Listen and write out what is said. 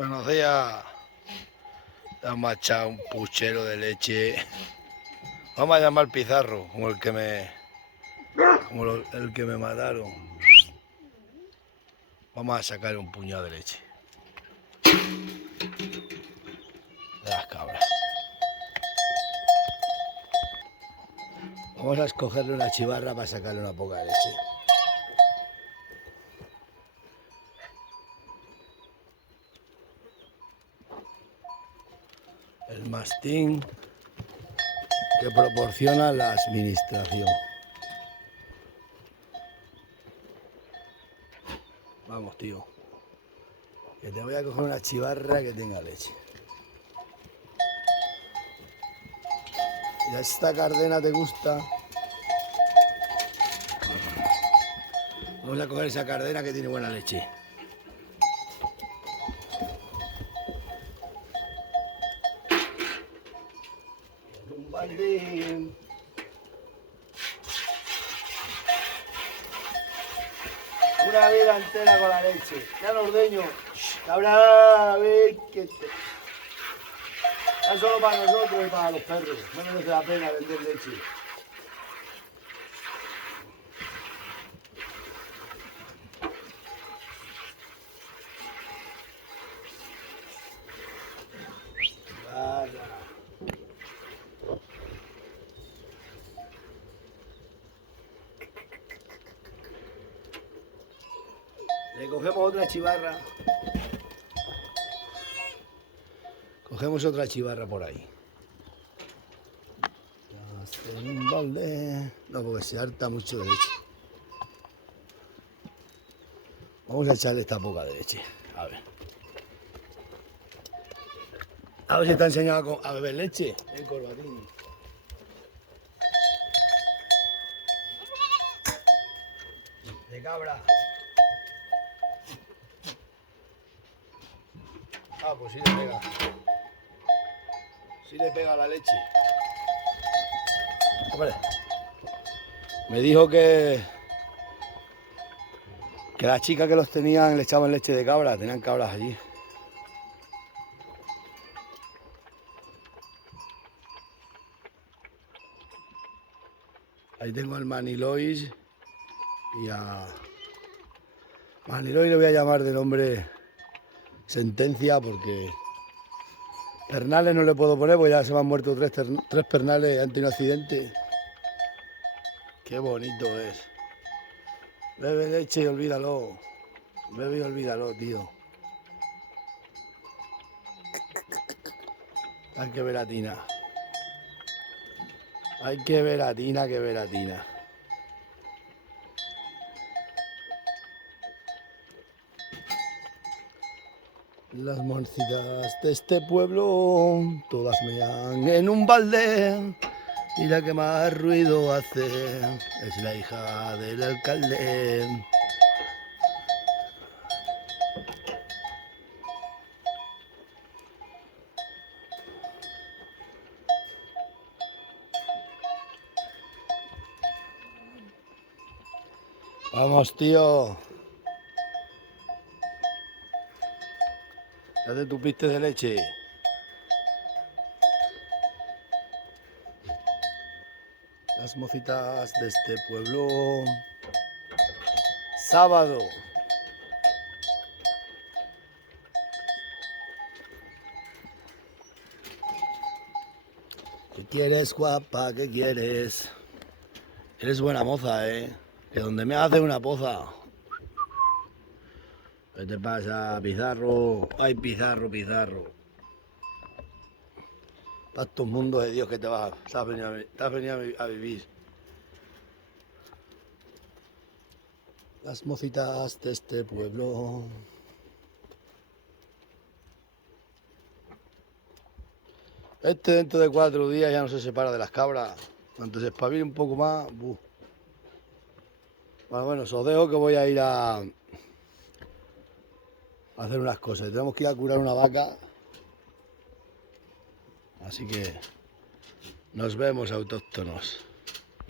Buenos días. Vamos a echar un puchero de leche. Vamos a llamar Pizarro, como el que me mataron. Vamos a sacar un puñado de leche de las cabras. Vamos a escogerle una chivarra para sacarle una poca de leche. El mastín que proporciona la administración. Vamos, tío, que te voy a coger una chivarra que tenga leche. ¿Y a esta cardena te gusta? Vamos a coger esa cardena que tiene buena leche. Un balde. Una vida entera con la leche. Ya no ordeño. Cabra, ve que es solo para nosotros y para los perros. No merece la pena vender leche. Vaya. Le cogemos otra chivarra. Cogemos otra chivarra por ahí. Un balde. No, porque se harta mucho de leche. Vamos a echarle esta poca de leche. A ver. A ver si te ha enseñado a beber leche. En corbatín. De cabra. Ah, pues sí le pega. Sí le pega la leche. Hombre, me dijo que las chicas que los tenían le echaban leche de cabra, tenían cabras allí. Ahí tengo al Manilois y a Manilois le voy a llamar de nombre Sentencia porque pernales no le puedo poner porque ya se me han muerto tres pernales, han tenido accidente. Qué bonito es. Bebe leche y olvídalo. Bebe y olvídalo, tío. Hay que ver a Tina. Hay que ver a Tina, que ver a Tina. Las moncitas de este pueblo, todas mean en un balde. Y la que más ruido hace es la hija del alcalde. Vamos, tío. Ya te tupiste de leche. Las mocitas de este pueblo. Sábado. ¿Qué quieres, guapa? ¿Qué quieres? Eres buena moza, ¿eh? Que donde me hace una poza. ¿Qué te pasa, Pizarro? Ay, Pizarro, Pizarro. Para estos mundos de Dios que te has venido a vivir. Las mocitas de este pueblo. Este dentro de 4 días ya no se separa de las cabras. Cuando se espabile un poco más. Bueno, os dejo que voy a ir a hacer unas cosas. Tenemos que ir a curar una vaca. Así que nos vemos, autóctonos.